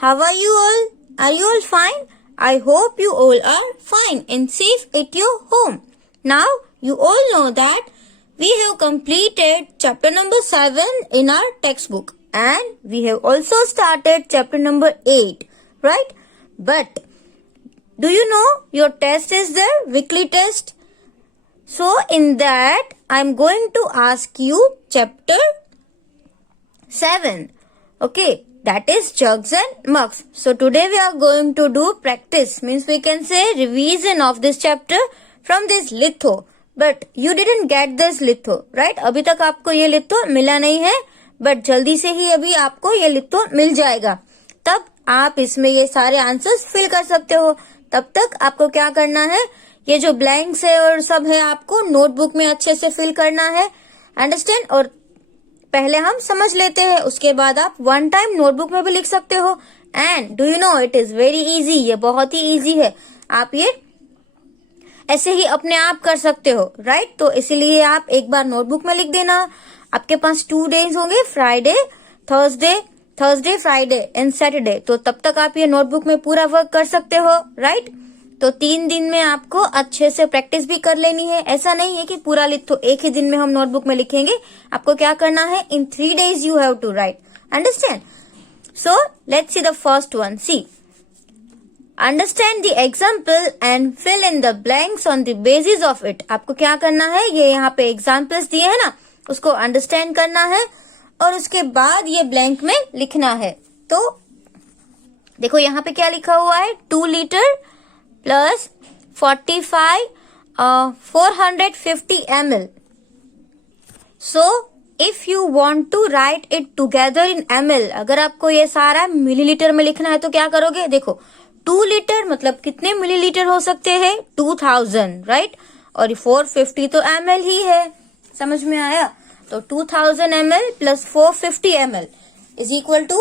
how are you all? Are you all fine? I hope you all are fine and safe at your home. Now, you all know that we have completed chapter number 7 in our textbook and we have also started chapter number 8, right? But, do you know your test is there, weekly test? So, in that, I am going to ask you chapter 7. Okay, that is jugs and mugs. So today we are going to do practice, means we can say revision of this chapter from this litho. But you didn't get this litho, right? अभी तक आपको ये litho मिला नहीं है, but जल्दी से ही अभी आपको ये litho मिल जाएगा. तब आप इसमें ये सारे आंसर्स फिल कर सकते हो. तब तक आपको क्या करना है, ये जो ब्लैंक्स है और सब है आपको नोटबुक में अच्छे से फिल करना है. अंडरस्टैंड? और पहले हम समझ लेते हैं, उसके बाद आप वन टाइम नोटबुक में भी लिख सकते हो. And do you know it is very easy, ये बहुत ही इजी है. आप ये ऐसे ही अपने आप कर सकते हो, राइट? तो इसीलिए आप एक बार नोटबुक में लिख देना. आपके पास 2 डेज होंगे, Friday, Thursday, Friday and Saturday. तो तब तक आप ये नोटबुक में पूरा वर्क कर सकते हो, राइट? तो 3 दिन में आपको अच्छे से प्रैक्टिस भी कर लेनी है. ऐसा नहीं है कि पूरा लिखो एक ही दिन में हम नोटबुक में लिखेंगे. आपको क्या करना है, in 3 days you have to write. Understand? So let's see the first one. See, understand the example and fill in the blanks on the basis of it. आपको क्या करना है, ये यहाँ पे एग्जाम्पल्स दिए है ना, उसको अंडरस्टैंड करना है और उसके बाद ये ब्लैंक में लिखना है. तो देखो यहाँ पे क्या लिखा हुआ है, 2 litre plus 45 450 ml. So if you want to write it together in ml, अगर आपको ये सारा मिलीलीटर में लिखना है तो क्या करोगे, देखो 2 लीटर मतलब कितने मिलीलीटर हो सकते हैं, 2000, राइट? और 450 तो ml ही है. समझ में आया? तो 2000 ml plus 450 ml is equal to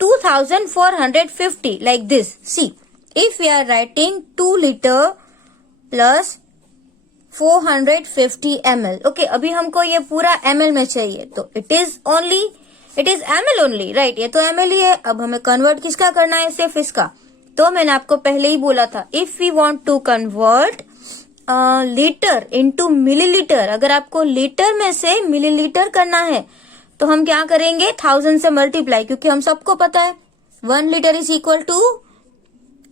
2450, like this. See, if we are writing 2 liter plus 450 ml, okay, अभी हमको ये पूरा ml में चाहिए, तो it is ml only, right? ये तो ml ही है. अब हमें कन्वर्ट किसका करना है, सिर्फ इसका. तो मैंने आपको पहले ही बोला था, if we want to convert litre into millilitre, अगर आपको लीटर में से मिलीलीटर करना है तो हम क्या करेंगे, 1000 से मल्टीप्लाई, क्योंकि हम सबको पता है 1 litre is equal to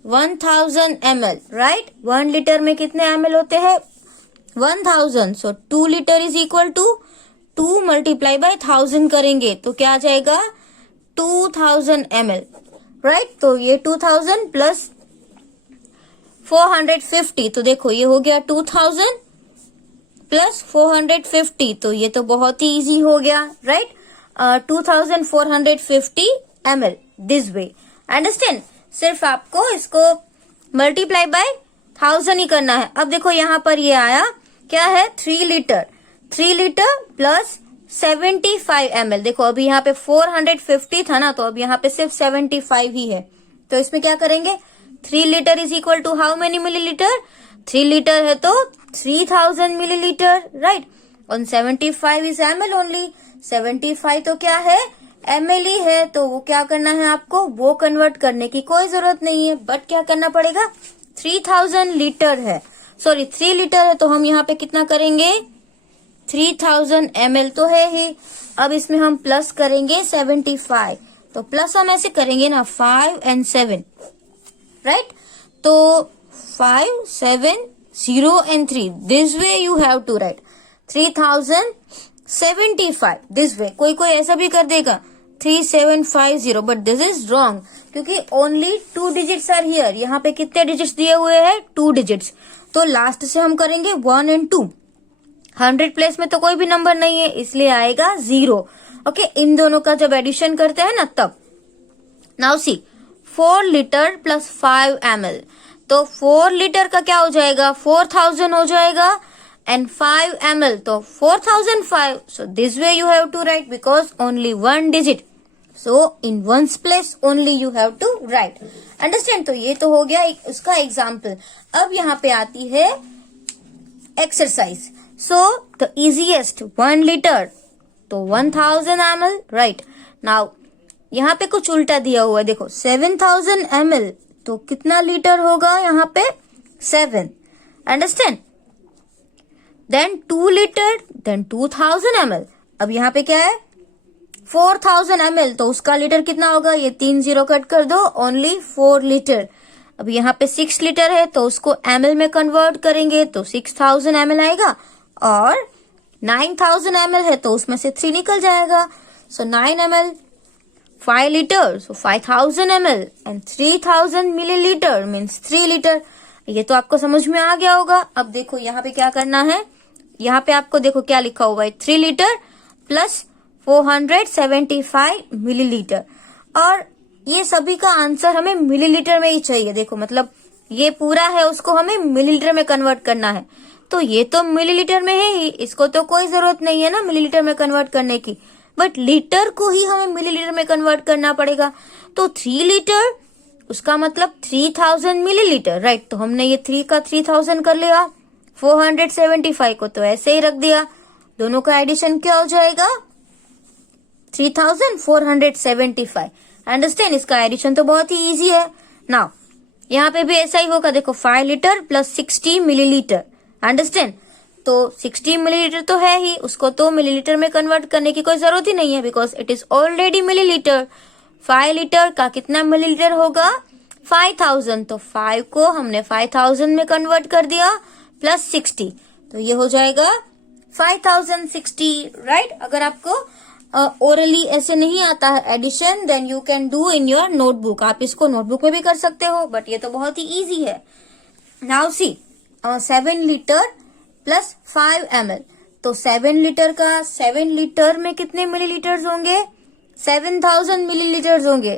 1000 ml, right? 1 litre में कितने ml होते हैं, 1000. So 2 litre is equal to 2 multiply by 1000 करेंगे तो क्या आ जाएगा, 2000 ml, राइट? तो ये 2000 प्लस 450, तो देखो ये हो गया 2000 प्लस 450, तो ये तो बहुत ही इजी हो गया, right? 2450 ml this way. Understand? सिर्फ आपको इसको मल्टीप्लाई बाय 1000 ही करना है. अब देखो यहाँ पर ये आया क्या है, 3 लीटर प्लस 75 ml. देखो अभी यहाँ पे 450 था ना, तो अब यहाँ पे सिर्फ 75 ही है. तो इसमें क्या करेंगे, 3 litre is equal to how many millilitre, 3 litre है तो 3000 मिलीलीटर, राइट? और 75 इज ml ओनली. 75 तो क्या है, ml ही है. तो वो क्या करना है आपको, वो कन्वर्ट करने की कोई जरूरत नहीं है, बट क्या करना पड़ेगा, 3000 लीटर है, सॉरी 3 लीटर है, तो हम यहाँ पे कितना करेंगे, 3000 ml तो है ही. अब इसमें हम प्लस करेंगे 75, तो प्लस हम ऐसे करेंगे ना, 5 and 7, राइट? तो 5, 7, 0 and 3, this way you have to write 3075 this way. कोई ऐसा भी कर देगा 3750, बट दिस इज रॉन्ग, क्योंकि ओनली 2 डिजिट्स आर हियर. यहाँ पे कितने डिजिट्स दिए हुए हैं, 2 डिजिट्स. तो लास्ट से हम करेंगे 1 and 2. 100 प्लेस में तो कोई भी नंबर नहीं है, इसलिए आएगा 0. ओके, इन दोनों का जब एडिशन करते हैं ना तब. Now see, 4 litre plus 5 ml, तो 4 लीटर का क्या हो जाएगा, 4000 हो जाएगा, and 5 ml तो 4005. So this way you have to write because only 1 digit. So in one's place only you have to write. Understand? तो ये तो हो गया उसका एग्जाम्पल. अब यहाँ पे आती है exercise. So the easiest 1 liter तो 1000 ml, right? Now यहाँ पे कुछ उल्टा दिया हुआ है, देखो 7000 ml तो कितना लीटर होगा यहाँ पे 7, understand. Then 2 litre, then 2000 ml। अब यहाँ पे क्या है 4000 ml तो उसका लीटर कितना होगा, ये 3 जीरो कट कर दो, ओनली 4 लीटर। अब यहाँ पे 6 लीटर है तो उसको ml में कन्वर्ट करेंगे तो 6000 ml आएगा, और 9000 ml है तो उसमें से 3 निकल जाएगा, सो 9 ml 5 litre, so 5000 ml and 3000 millilitre means 3 litre. ये तो आपको समझ में आ गया होगा। अब देखो यहाँ पे क्या करना है, यहाँ पे आपको देखो क्या लिखा हुआ है, 3 लीटर प्लस 475 मिलीलीटर, और ये सभी का आंसर हमें मिलीलीटर में ही चाहिए। देखो मतलब ये पूरा है उसको हमें मिलीलीटर में कन्वर्ट करना है, तो ये तो मिलीलीटर में है ही, इसको तो कोई जरूरत नहीं है ना मिलीलीटर में कन्वर्ट करने की, बट लीटर को ही हमें मिलीलीटर में कन्वर्ट करना पड़ेगा। तो 3 लीटर उसका मतलब 3000 मिलीलीटर, राइट। तो हमने ये 3 का 3000 कर लिया, 475 को तो ऐसे ही रख दिया, दोनों का एडिशन क्या हो जाएगा 3475, अंडरस्टैंड। इसका एडिशन तो बहुत ही इजी है। नाउ यहाँ पे भी ऐसा ही होगा, देखो 5 लीटर प्लस 60 मिलीलीटर, अंडरस्टैंड। तो 60 मिलीलीटर तो है ही, उसको तो मिलीलीटर में कन्वर्ट करने की कोई जरूरत ही नहीं है, because it is already millilitre. 5 litre का कितना मिलीलीटर होगा 5000, तो 5 को हमने 5000 में कन्वर्ट कर दिया प्लस 60, तो ये हो जाएगा 5060, राइट। अगर आपको ओरली ऐसे नहीं आता है addition, then you can do in your notebook, आप इसको नोटबुक में भी कर सकते हो, बट ये तो बहुत ही इजी है। Now see 7 litre plus 5 ml, तो 7 लीटर का 7 लीटर में कितने मिलीलीटर्स होंगे 7000 मिलीलीटर्स होंगे,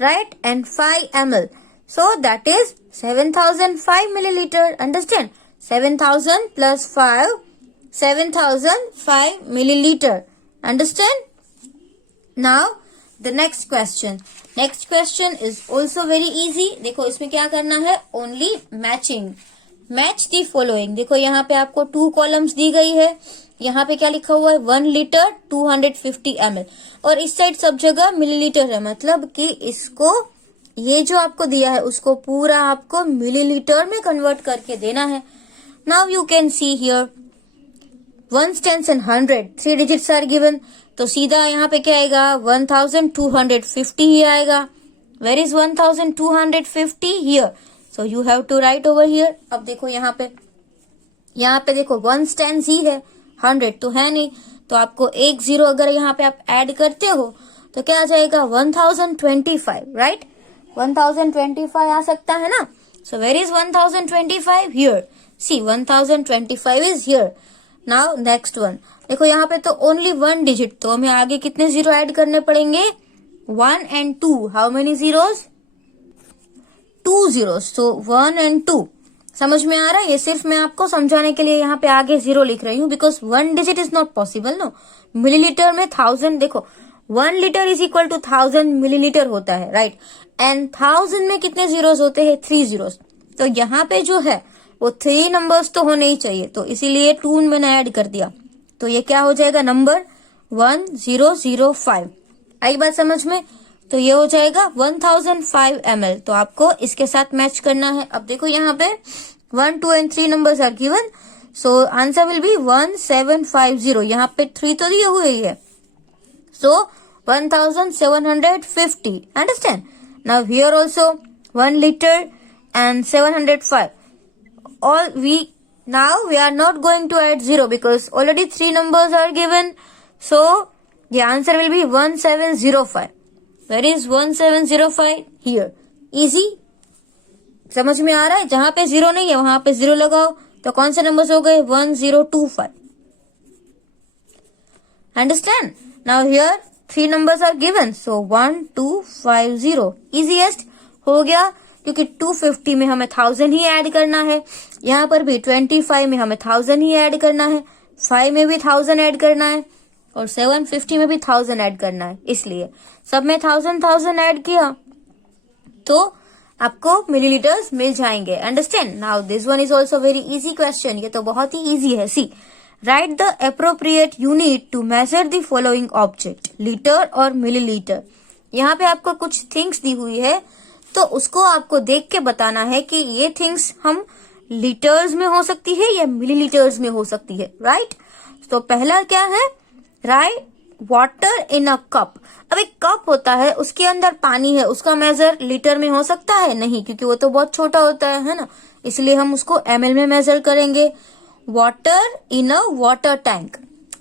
right, and 5 ml, so that is 7005 millilitre, understand. 7000 plus 5, 7005 milliliter, understand? Now the next question is also very easy। देखो इसमें क्या करना है, only matching, match the following। देखो यहाँ पे आपको 2 कॉलम्स दी गई है, यहाँ पे क्या लिखा हुआ है 1 लीटर 250 ml, और इस साइड सब जगह मिलीलीटर है, मतलब कि इसको ये जो आपको दिया है उसको पूरा आपको मिलीलीटर में कन्वर्ट करके देना है। Now you can see here 1s, 10s and 100 3 digits are given, तो सीधा यहाँ पे क्या आएगा 1250 ही आएगा। Where is 1250 here, so you have to write over here. अब देखो यहाँ पे देखो 1s, 10s ही है, 100 तो है नहीं, तो आपको एक जीरो अगर यहाँ पे आप ऐड करते हो तो क्या आ जाएगा 1025, राइट, 1025 आ सकता है ना। So where is 1025 here, see 1025 is here. Now next one, देखो यहाँ पे तो ओनली 1 डिजिट, तो हमें आगे कितने जीरो ऐड करने पड़ेंगे 1 and 2, how many zeros 2 zeros, so 1 and 2। समझ में आ रहा है, ये सिर्फ मैं आपको समझाने के लिए यहाँ पे आगे जीरो लिख रही हूँ, because 1 digit is not possible no. Millilitre में 1000, देखो 1 litre is equal to 1000 millilitre होता है, राइट, एंड 1000 में कितने जीरोस होते हैं 3 जीरोस, तो यहाँ पे जो है वो 3 नंबर्स तो होने ही चाहिए, तो इसीलिए 2 मैंने ऐड कर दिया, तो ये क्या हो जाएगा नंबर 1005। आई बात समझ में, तो ये हो जाएगा 1005 ml, तो आपको इसके साथ मैच करना है। अब देखो यहाँ पे 1, 2 and 3 numbers are given, so answer will be 1750, यहाँ पे 3 तो दिए हुए ही है, so 1750, understand. Now here also 1 litre and 705, all now we are not going to add 0 because already 3 numbers are given, so the answer will be 1705। Where is 1705? Here, easy, समझ में आ रहा है, जहां पे 0 नहीं है वहां पे 0 लगाओ, तो कौन से नंबर्स हो गए 1025, understand? Now here 3 numbers are given, so 1250, easiest हो गया, क्योंकि 250 में हमें 1000 ही ऐड करना है, यहाँ पर भी 25 में हमें 1000 ही ऐड करना है, 5 में भी 1000 ऐड करना है, और 750 में भी 1000 ऐड करना है, इसलिए सब में 1000 ऐड किया तो आपको मिलीलीटर्स मिल जाएंगे, understand. Now this one is also very easy question, ये तो बहुत ही इजी है। See, right the appropriate unit to measure the following object, litre और मिलीलीटर। यहाँ पे आपको कुछ थिंग्स दी हुई है, तो उसको आपको देख के बताना है कि ये थिंग्स हम लीटर्स में हो सकती है या मिलीलीटर्स में हो सकती है, राइट। तो पहला क्या है, right, water in a cup. अब एक कप होता है, उसके अंदर पानी है, उसका मेजर लीटर में हो सकता है? नहीं, क्योंकि वो तो बहुत छोटा होता है ना, इसलिए हम उसको ml में मेजर करेंगे। Water in a water tank.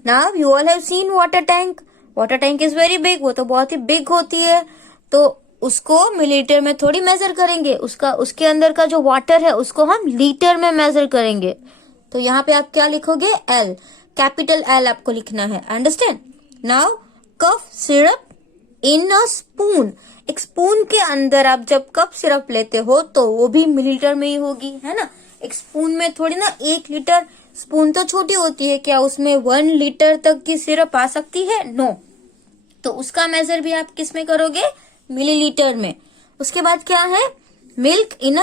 Now you all have seen water tank. Water tank is very big, वो तो बहुत ही बिग होती है, तो उसको मिलीलीटर में थोड़ी मेजर करेंगे, उसके अंदर का जो वाटर है उसको हम लीटर में मेजर करेंगे। तो यहाँ पे आप क्या लिखोगे, एल, कैपिटल एल आपको लिखना है, understand. Now cough syrup in a spoon. एक स्पून के अंदर आप जब कप सिरप लेते हो तो वो भी मिलीलीटर में ही होगी, है ना। एक स्पून में थोड़ी ना 1 लीटर, स्पून तो छोटी होती है, क्या उसमें 1 लीटर तक की सिरप आ सकती है? नो। तो उसका मेजर भी आप किस में करोगे, मिलीलीटर में। उसके बाद क्या है, milk in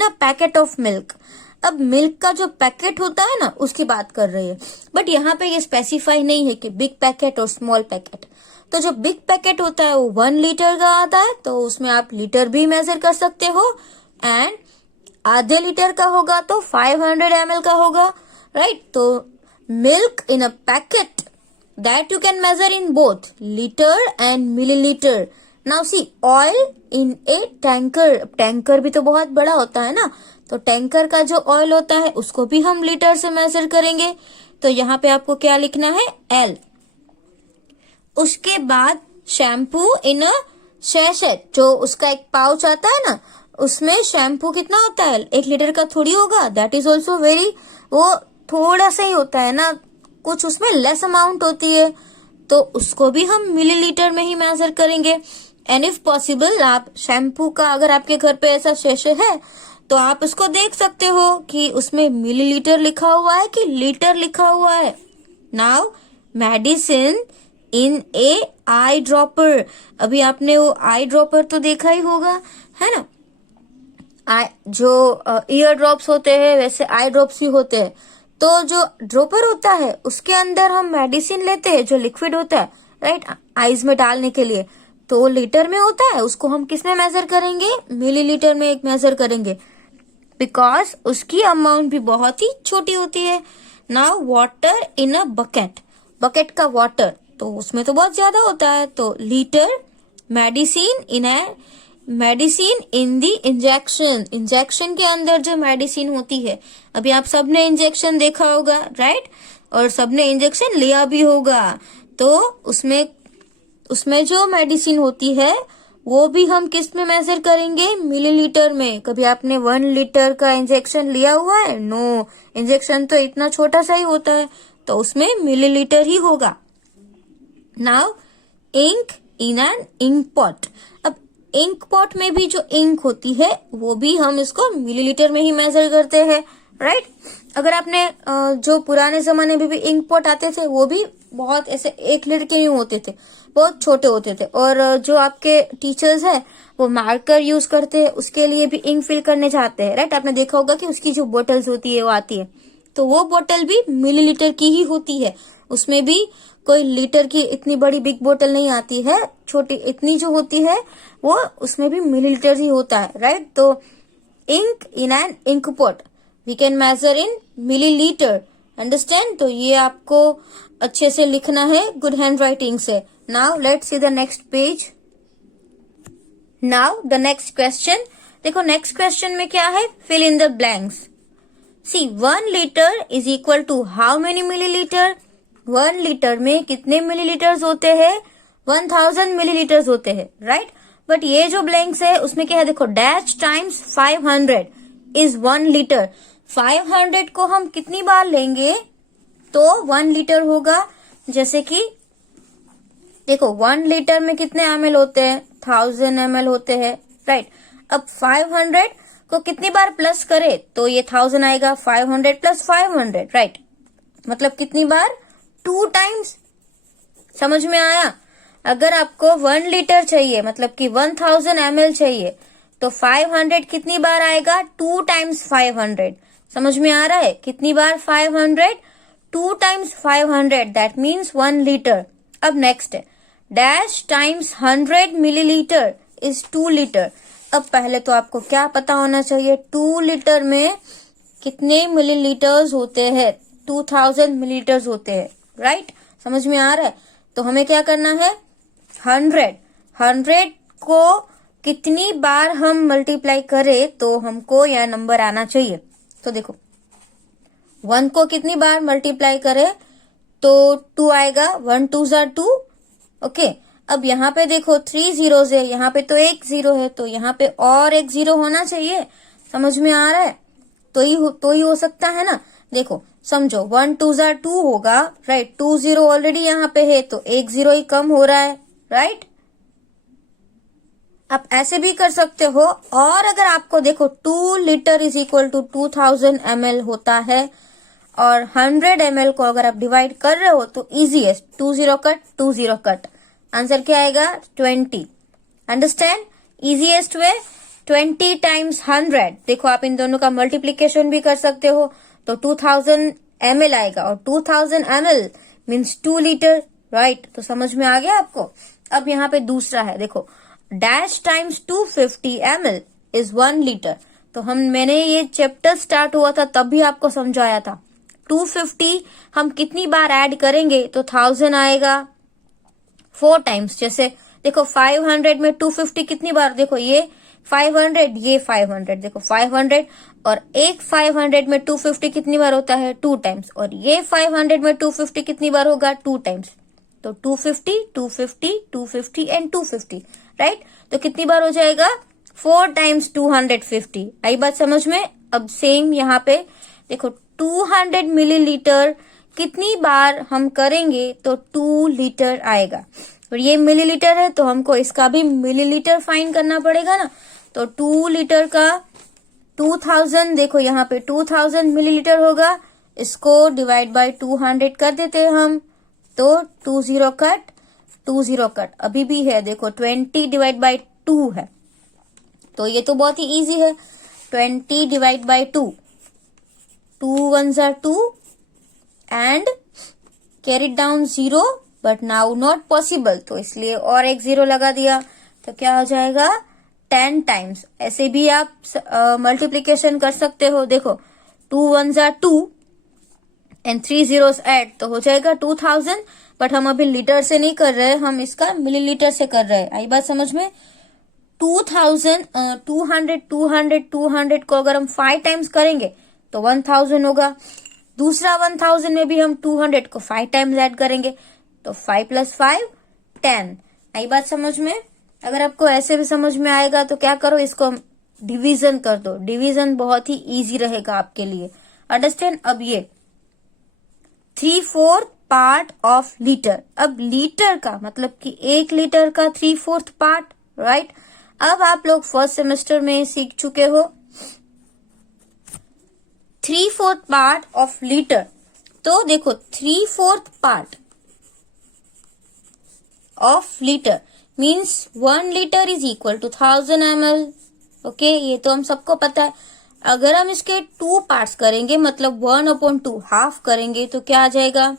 a packet of milk. अब मिल्क का जो पैकेट होता है ना, उसकी बात कर रही है, बट यहाँ पे ये स्पेसिफाई नहीं है कि बिग पैकेट और स्मॉल पैकेट। तो जो बिग पैकेट होता है वो 1 लीटर का आता है, तो उसमें आप लीटर भी मेजर कर सकते हो, एंड आधे लीटर का होगा तो 500 ml का होगा, राइट। तो milk in a packet that you can measure in both liter and milliliter. Now see, oil in a tanker. Tanker भी तो बहुत बड़ा होता है ना, तो टैंकर का जो ऑयल होता है उसको भी हम लीटर से मेजर करेंगे। तो यहाँ पे आपको क्या लिखना है, एल। उसके बाद शैम्पू इन अ सैशेट, जो उसका एक पाउच आता है ना, उसमें शैम्पू कितना होता है, 1 लीटर का थोड़ी होगा, दैट इज ऑल्सो वेरी, वो थोड़ा सा ही होता है ना, कुछ उसमें लेस अमाउंट होती है, तो उसको भी हम मिलीलीटर में ही मेजर करेंगे। एंड इफ पॉसिबल, आप शैम्पू का, अगर आपके घर पे ऐसा शैशे है तो आप उसको देख सकते हो कि उसमें मिलीलीटर लिखा हुआ है कि लीटर लिखा हुआ है। Now medicine in A eye dropper. अभी आपने वो आई ड्रॉपर तो देखा ही होगा, है ना। जो ईयर ड्रॉप्स होते हैं वैसे आई ड्रॉप्स भी होते हैं। तो जो ड्रॉपर होता है उसके अंदर हम मेडिसिन लेते हैं, जो लिक्विड होता है, राइट, आईज में डालने के लिए, तो वो लीटर में होता है, उसको हम किस में मेजर करेंगे, मिलीलीटर में एक मेजर करेंगे, बिकॉज उसकी अमाउंट भी बहुत ही छोटी होती है। Now water in a bucket. Bucket का वाटर तो उसमें तो बहुत ज्यादा होता है, तो litre. Medicine in the injection. Injection के अंदर जो मेडिसिन होती है, अभी आप सबने इंजेक्शन देखा होगा, राइट, और सबने इंजेक्शन लिया भी होगा, तो उसमें जो मेडिसिन होती है वो भी हम किस में मेजर करेंगे, मिलीलीटर में। कभी आपने 1 लीटर का इंजेक्शन लिया हुआ है? नो, इंजेक्शन तो इतना छोटा सा ही होता है, तो उसमें मिलीलीटर ही होगा। Now ink in an ink pot. अब इंक पॉट में भी जो इंक होती है वो भी हम इसको मिलीलीटर में ही मेजर करते हैं, राइट। अगर आपने जो पुराने जमाने में भी इंक पॉट आते थे वो भी बहुत ऐसे 1 लीटर के नहीं होते थे, बहुत छोटे होते थे, और जो आपके टीचर्स है वो मार्कर यूज करते हैं, उसके लिए भी इंक फिल करने जाते हैं, राइट। आपने देखा होगा कि उसकी जो बोटल्स होती है वो आती है, तो वो बोतल भी मिलीलीटर की ही होती है, उसमें भी कोई लीटर की इतनी बड़ी बिग बोतल नहीं आती है, छोटी इतनी जो होती है वो उसमें भी मिलीलीटर ही होता है, राइट। तो ink in an ink pot we can measure in millilitre, understand. तो ये आपको अच्छे से लिखना है, गुड हैंड राइटिंग से। Now let's see the next page. Now the next question, देखो नेक्स्ट क्वेश्चन में क्या है, fill in the blanks. See 1 litre is equal to how many millilitre. 1 litre में कितने मिलीलीटर्स होते हैं, 1000 मिलीलीटर्स होते हैं, राइट। बट ये जो ब्लैंक्स है उसमें क्या है, देखो, डैश टाइम्स 500 इज 1 लीटर। 500 को हम कितनी बार लेंगे तो 1 लीटर होगा। जैसे कि देखो 1 लीटर में कितने ml होते हैं, 1000 ml होते हैं, राइट। अब 500 को कितनी बार प्लस करे तो ये 1000 आएगा, 500 प्लस 500, राइट। मतलब कितनी बार, 2 टाइम्स। समझ में आया। अगर आपको 1 लीटर चाहिए, मतलब कि 1000 ml चाहिए, तो 500 कितनी बार आएगा, 2 टाइम्स 500। समझ में आ रहा है, कितनी बार 500, 2 टाइम्स 500, दैट मीन्स 1 लीटर। अब नेक्स्ट है dash times 100 millilitre is 2 litre. अब पहले तो आपको क्या पता होना चाहिए, 2 लीटर में कितने मिलीलीटर्स होते हैं, 2000 मिलीलीटर्स होते हैं, राइट। समझ में आ रहा है। तो हमें क्या करना है, 100 को कितनी बार हम मल्टीप्लाई करें तो हमको यह नंबर आना चाहिए। तो देखो 1 को कितनी बार मल्टीप्लाई करें तो 2 आएगा, 1 2 ज़ा 2, ओके। अब यहाँ पे देखो 3 जीरोस है, यहाँ पे तो एक जीरो है, तो यहाँ पे और एक जीरो होना चाहिए। समझ में आ रहा है। तो ही हो सकता है ना। देखो समझो 1 2 ज़ा 2 होगा, राइट। 2 जीरो ऑलरेडी यहाँ पे है तो एक जीरो ही कम हो रहा है, राइट। आप ऐसे भी कर सकते हो। और अगर आपको देखो 2 litre is equal to 2000 ml होता है और 100 ml को अगर आप डिवाइड कर रहे हो तो इजी है, 2 zero cut 2 zero cut, answer क्या आएगा 20। Understand, easiest way 20 times 100। देखो आप इन दोनों का मल्टीप्लीकेशन भी कर सकते हो तो 2000 ml आएगा और 2000 ml मीन्स 2 लीटर, राइट। तो समझ में आ गया आपको। अब यहाँ पे दूसरा है, देखो dash times 250 ml is 1 litre. तो मैंने ये चैप्टर स्टार्ट हुआ था तब भी आपको समझाया था 250 हम कितनी बार ऐड करेंगे तो 1000 आएगा 4 टाइम्स। जैसे देखो 500 में 250 कितनी बार, देखो ये 500 ये 500, देखो 500 और एक 500 में 250 कितनी बार होता है 2 टाइम्स, और ये 500 में 250 कितनी बार होगा 2 टाइम्स। तो 250 250 250 एंड 250, राइट। तो कितनी बार हो जाएगा 4 टाइम्स 250। आई बात समझ में। अब सेम यहाँ पे देखो 200 मिलीलीटर कितनी बार हम करेंगे तो 2 लीटर आएगा, और ये मिलीलीटर है तो हमको इसका भी मिलीलीटर फाइंड करना पड़ेगा ना। तो 2 लीटर का 2000, देखो यहाँ पे 2000 मिलीलीटर होगा, इसको डिवाइड बाय 200 कर देते हैं हम, तो 2 जीरो कट 2 जीरो कट अभी भी है। देखो 20 डिवाइड बाय 2 है, तो ये तो बहुत ही इजी है। 20 डिवाइड बाय 2, 2 1 ज़ा 2 and carry down zero, but now not possible, तो इसलिए और एक जीरो लगा दिया। तो क्या हो जाएगा 10 टाइम्स। ऐसे भी आप मल्टीप्लीकेशन कर सकते हो। देखो 2 1 ज़ा 2 एंड 3 जीरोस ऐड तो हो जाएगा 2000, बट हम अभी लीटर से नहीं कर रहे, हम इसका मिलीलीटर से कर रहे हैं। आई बात समझ में। 2000 200 200 200 को अगर हम 5 टाइम्स करेंगे तो 1000 होगा। दूसरा 1000 में भी हम 200 को 5 टाइम्स ऐड करेंगे तो 5 + 5 10। आई बात समझ में। अगर आपको ऐसे भी समझ में आएगा तो क्या करो, इसको डिवीजन कर दो। डिवीजन बहुत ही इजी रहेगा आपके लिए। अंडरस्टैंड। अब ये 3/4 पार्ट ऑफ लीटर। अब लीटर का मतलब कि 1 लीटर का 3/4 पार्ट, राइट। अब आप लोग फर्स्ट सेमेस्टर में सीख चुके हो 3/4 पार्ट ऑफ लीटर। तो देखो 3/4 part of litre means 1 litre is equal to 1000 ml। Okay, ये तो हम सबको पता है। अगर हम इसके 2 पार्ट्स करेंगे मतलब 1/2 हाफ करेंगे तो क्या आ जाएगा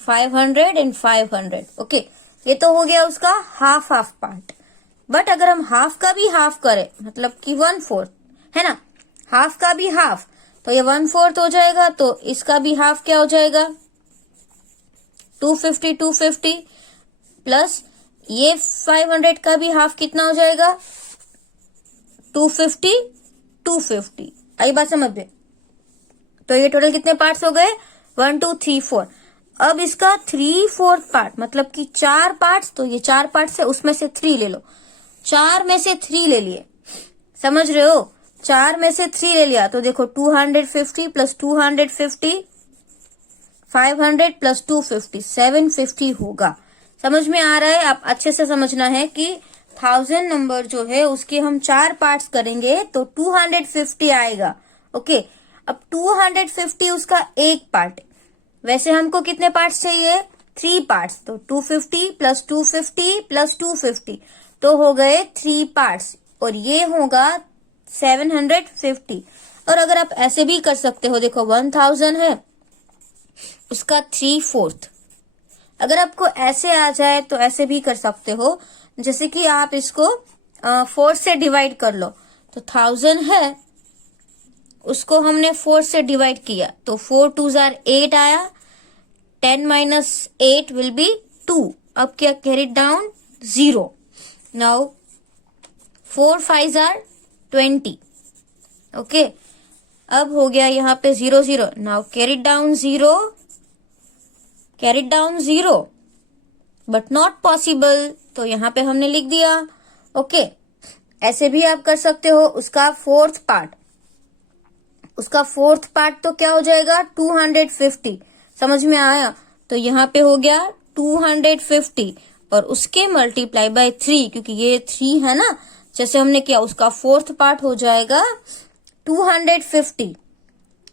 500 एंड 500। ओके, ये तो हो गया उसका हाफ पार्ट। बट अगर हम हाफ का भी हाफ करें मतलब कि 1/4 है ना, हाफ का भी हाफ, तो ये 1/4 हो जाएगा। तो इसका भी हाफ क्या हो जाएगा 250 250 प्लस ये 500 का भी हाफ कितना हो जाएगा 250 250। आई बात समझ में। तो ये टोटल कितने पार्ट्स हो गए 1 2 3 4। अब इसका 3/4 पार्ट मतलब कि 4 पार्ट्स, तो ये 4 पार्ट्स है उसमें से 3 ले लो। 4 में से 3 ले लिए, समझ रहे हो। 4 में से 3 ले लिया तो देखो 250 प्लस 250 500 प्लस 250 750 होगा। समझ में आ रहा है। आप अच्छे से समझना है कि 1000 नंबर जो है उसके हम 4 पार्ट्स करेंगे तो 250 आएगा। ओके, अब 250 उसका एक पार्ट, वैसे हमको कितने पार्ट्स चाहिए 3 पार्ट्स, तो 250 प्लस 250 प्लस 250 तो हो गए 3 पार्ट्स, और ये होगा 750। और अगर आप ऐसे भी कर सकते हो, देखो 1000 है उसका 3/4, अगर आपको ऐसे आ जाए तो ऐसे भी कर सकते हो, जैसे कि आप इसको 4 से डिवाइड कर लो। तो 1000 है, उसको हमने 4 से डिवाइड किया तो 4 2 जार 8 आया। 10 माइनस 8 विल बी 2। अब क्या, carry down 0। Now 4 5 jar 20। Okay, अब हो गया यहाँ पे 0 0। Now carry down 0, carry down 0, but not possible, तो यहाँ पे हमने लिख दिया। ओके, ऐसे भी आप कर सकते हो। उसका फोर्थ पार्ट तो क्या हो जाएगा, 250। समझ में आया? तो यहाँ पे हो गया 250 और उसके मल्टीप्लाई बाय 3, क्योंकि ये 3 है ना, जैसे हमने किया, उसका फोर्थ पार्ट हो जाएगा 250,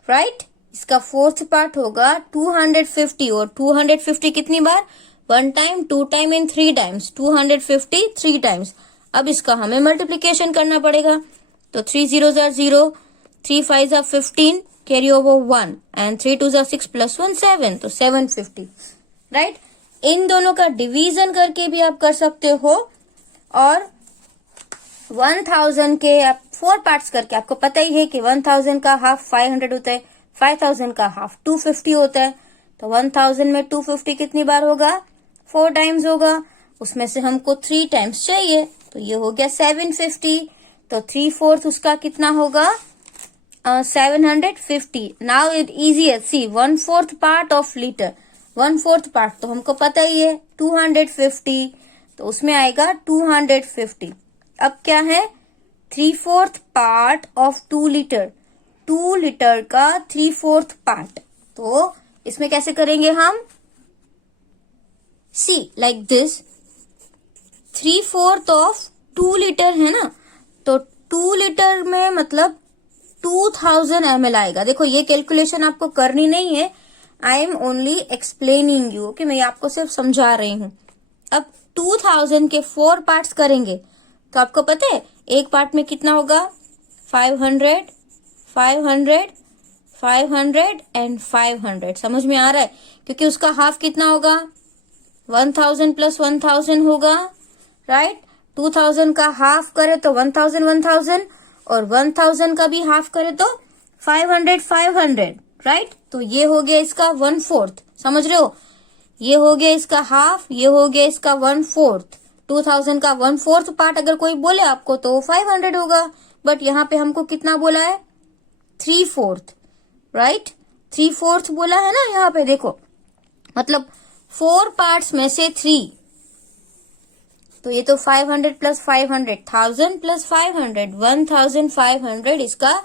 राइट? इसका फोर्थ पार्ट होगा 250 और 250 कितनी बार, 1 time, 2 time and 3 times. 250 3 times. अब इसका हमें मल्टीप्लीकेशन करना पड़ेगा। तो 3 0 jar 0, 3 5 jar 15, carry over 1 and 3 2 jar 6 plus 1 7, तो 750, राइट? इन दोनों का डिवीजन करके भी आप कर सकते हो, और 1000 के आप 4 पार्ट्स करके, आपको पता ही है कि 1000 का हाफ 500 होता है, 5000 का हाफ 250 होता है। तो 1000 में 250 कितनी बार होगा, 4 टाइम्स होगा। उसमें से हमको 3 टाइम्स चाहिए, तो ये हो गया 750। तो 3/4 उसका कितना होगा, 750। नाउ इट इजी है, सी 1/4 पार्ट ऑफ लीटर, 1/4 पार्ट तो हमको पता ही है 250, तो उसमें आएगा 250। अब क्या है, 3/4 पार्ट ऑफ 2 लीटर, 2 लीटर का 3/4 पार्ट। तो इसमें कैसे करेंगे हम, सी लाइक दिस, 3/4 ऑफ 2 लीटर है ना, तो 2 लीटर में मतलब 2000 ml आएगा। देखो ये कैलकुलेशन आपको करनी नहीं है, I am only explaining you, कि मैं आपको सिर्फ समझा रही हूं। अब 2000 के 4 पार्ट्स करेंगे तो आपको पता है एक पार्ट में कितना होगा, 500 500 500 एंड 500। समझ में आ रहा है? क्योंकि उसका हाफ कितना होगा, 1000 प्लस 1000 होगा, राइट? 2000 का हाफ करे तो 1000 1000, और 1000 का भी हाफ करे तो 500 500, राइट? तो ये हो गया इसका 1/4, समझ रहे हो? ये हो गया इसका हाफ, ये हो गया इसका 1/4। 2000 का 1/4 पार्ट अगर कोई बोले आपको तो 500 होगा, बट यहाँ पे हमको कितना बोला है, 3/4, राइट? 3/4 बोला है ना यहाँ पे, देखो मतलब 4 पार्ट्स में से 3, तो ये तो 500 प्लस 500, 1000 प्लस 500, 1500 इसका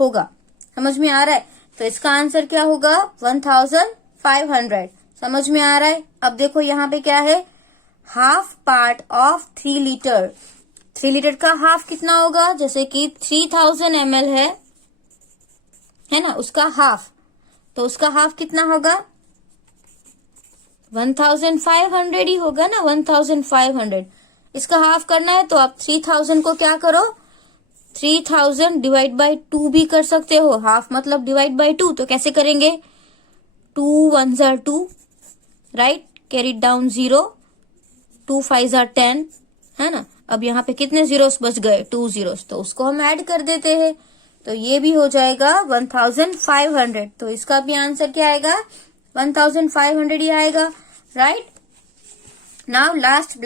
होगा। समझ में आ रहा है? तो इसका आंसर क्या होगा, 1500। समझ में आ रहा है? अब देखो यहाँ पे क्या है, half part of 3 litre. 3 litre का हाफ कितना होगा, जैसे कि 3000 ml है ना, उसका हाफ, तो उसका हाफ कितना होगा, 1500 ही होगा ना, 1500। इसका हाफ करना है तो आप 3000 को क्या करो, 3000 डिवाइड बाय 2 भी कर सकते हो। हाफ मतलब डिवाइड बाय 2, तो कैसे करेंगे, 2 1 jar 2, right? Carry down 0, 2 5 jar 10, है ना? अब यहाँ पे कितने जीरोस बच गए, 2 जीरोस, तो उसको हम ऐड कर देते हैं, तो ये भी हो जाएगा 1500। तो इसका भी आंसर क्या आएगा, 1500 ही आएगा, राइट? नाउ लास्ट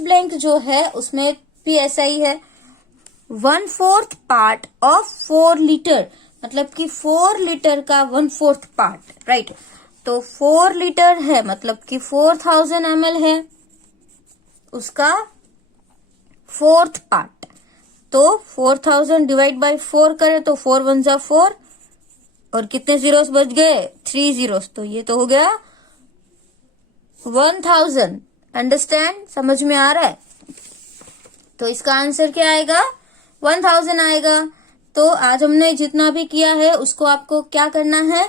ब्लैंक जो है उसमें भी ऐसा ही है, 1/4 पार्ट ऑफ 4 लीटर, मतलब कि 4 लीटर का 1/4 पार्ट, राइट? तो 4 लीटर है मतलब कि 4000 ml है, उसका 4th पार्ट। तो 4000 डिवाइड बाय 4 करे तो 4 1 जा 4, और कितने जीरोस बच गए, 3 जीरोस, तो ये तो हो गया 1000। अंडरस्टैंड? समझ में आ रहा है? तो इसका आंसर क्या आएगा, 1000 आएगा। तो आज हमने जितना भी किया है उसको आपको क्या करना है,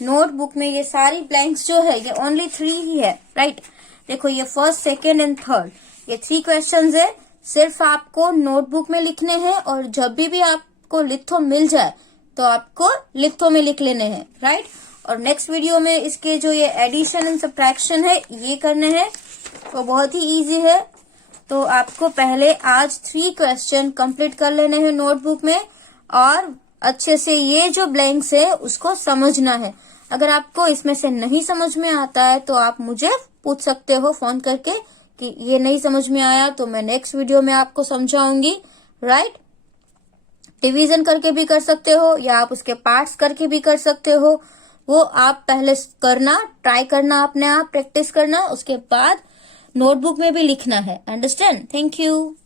नोटबुक में ये सारी ब्लैंक्स जो है, ये ओनली 3 ही है, राइट? देखो ये फर्स्ट, सेकेंड एंड थर्ड, ये 3 क्वेश्चंस है, सिर्फ आपको नोटबुक में लिखने हैं, और जब भी आपको लिथो मिल जाए तो आपको लिथो में लिख लेने हैं, राइट? और नेक्स्ट वीडियो में इसके जो ये एडिशन एंड सब्ट्रैक्शन है ये करने हैं, वो बहुत ही इजी है। तो आपको पहले आज 3 क्वेश्चन कंप्लीट कर लेने हैं नोटबुक में और अच्छे से ये जो ब्लैंक्स है उसको समझना है। अगर आपको इसमें से नहीं समझ में आता है तो आप मुझे पूछ सकते हो फोन करके कि ये नहीं समझ में आया, तो मैं नेक्स्ट वीडियो में आपको समझाऊंगी, राइट। डिवीजन करके भी कर सकते हो या आप उसके पार्ट्स करके भी कर सकते हो, वो आप पहले करना, ट्राई करना, अपने आप प्रैक्टिस करना, उसके बाद नोटबुक में भी लिखना है। अंडरस्टैंड? Thank you.